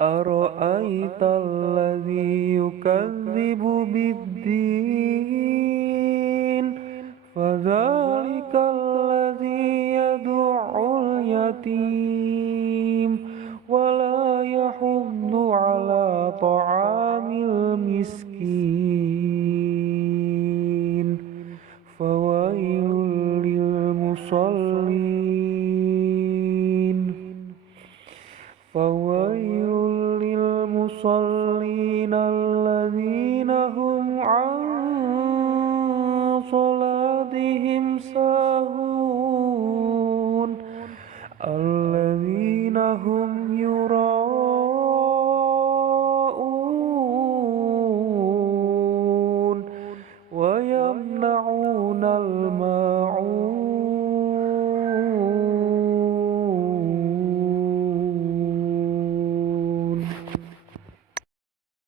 أرأيت الذي يكذب بالدين فذلك الذي يدع اليتيم ولا يحض على طعام المسكين فويل للمصلين فويل للمصلين الذين